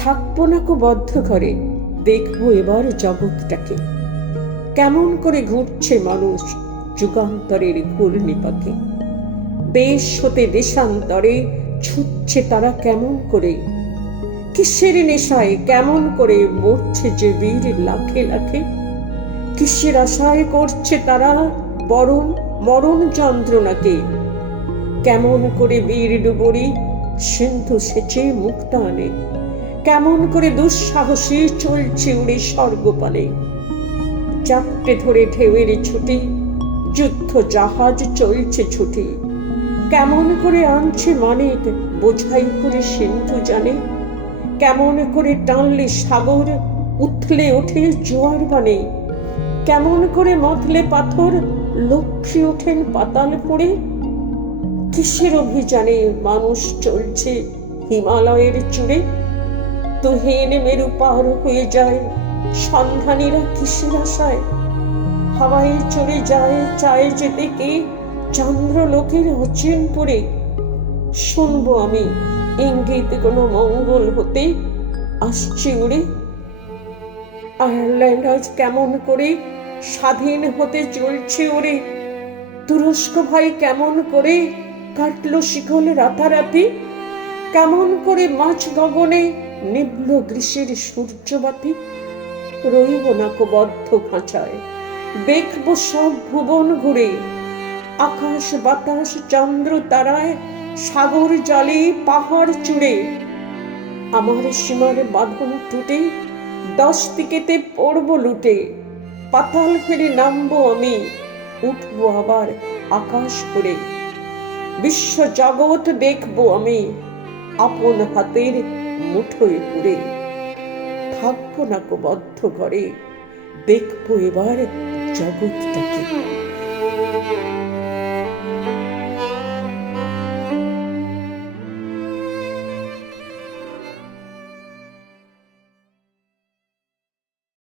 থাকবো না কো বদ্ধ ঘরে, দেখবো এবার জগৎটাকে। কেমন করে ঘুরছে মানুষ যুগান্তরের ঘূর্ণিপাকে। দেশ হতে দেশান্তরে ছুটছে তারা কেমন করে। কিসের নেশায় কেমন করে মরছে যে বীর লাখে লাখে। কিসের আশায় করছে তারা বরণ মরণ যন্ত্রণাকে। কেমন করে বীর ডুবুরি সিন্ধু সেচে মুক্তা আনে। কেমন করে দুঃসাহসী চলছে উড়ে স্বর্গপানে। চাপটে ধরে ঢেউয়ের ছুটি যুদ্ধ জাহাজ চলছে ছুটি। কেমন করে আনছে মানিক বোঝাই করে সিন্ধু জানে। কেমন করে টানলে সাগর উথলে ওঠে জোয়ার বানে। কেমন করে মথলে পাথর লক্ষ্মী ওঠেন পাতাল পড়ে। কিসের অভিযানে মানুষ চলছে হিমালয়ের চূড়ে। তুহিন মেরু পার হয়ে যায় সন্ধানীরা কিসের আশায়। হাওয়ায় চলে যায় চায় যেতে কে চন্দ্রলোকের অচিন পরে। শুনবো আমি ইঙ্গিত কোনো মঙ্গল হতে আসছে উড়ে। আয়ারল্যান্ড আজ কেমন করে স্বাধীন হতে চলছে ওরে। তুরস্ক ভাই কেমন করে কাটলো শিকল রাতারাতি। কেমন করে মাঝ গগনে নিভল গ্রীষ্মের সূর্যবাতি। রইব না কো বদ্ধ খাঁচায়, দেখবো সব ভুবন ঘুরে। আকাশ বাতাস চন্দ্র তারায় সাগর জলে পাহাড় চূড়ে। আমার সীমার বাঁধন টুটে 10 দিকেতে পড়বো লুটে। পাতাল ফেরে নামবো আমি, উঠবো আবার আকাশ করে। বিশ্ব জগৎ দেখবো আমি আপন হাতের মুঠোয় পুরে। থাকবো না কো বদ্ধ ঘরে, দেখবো এবার জগৎটাকে।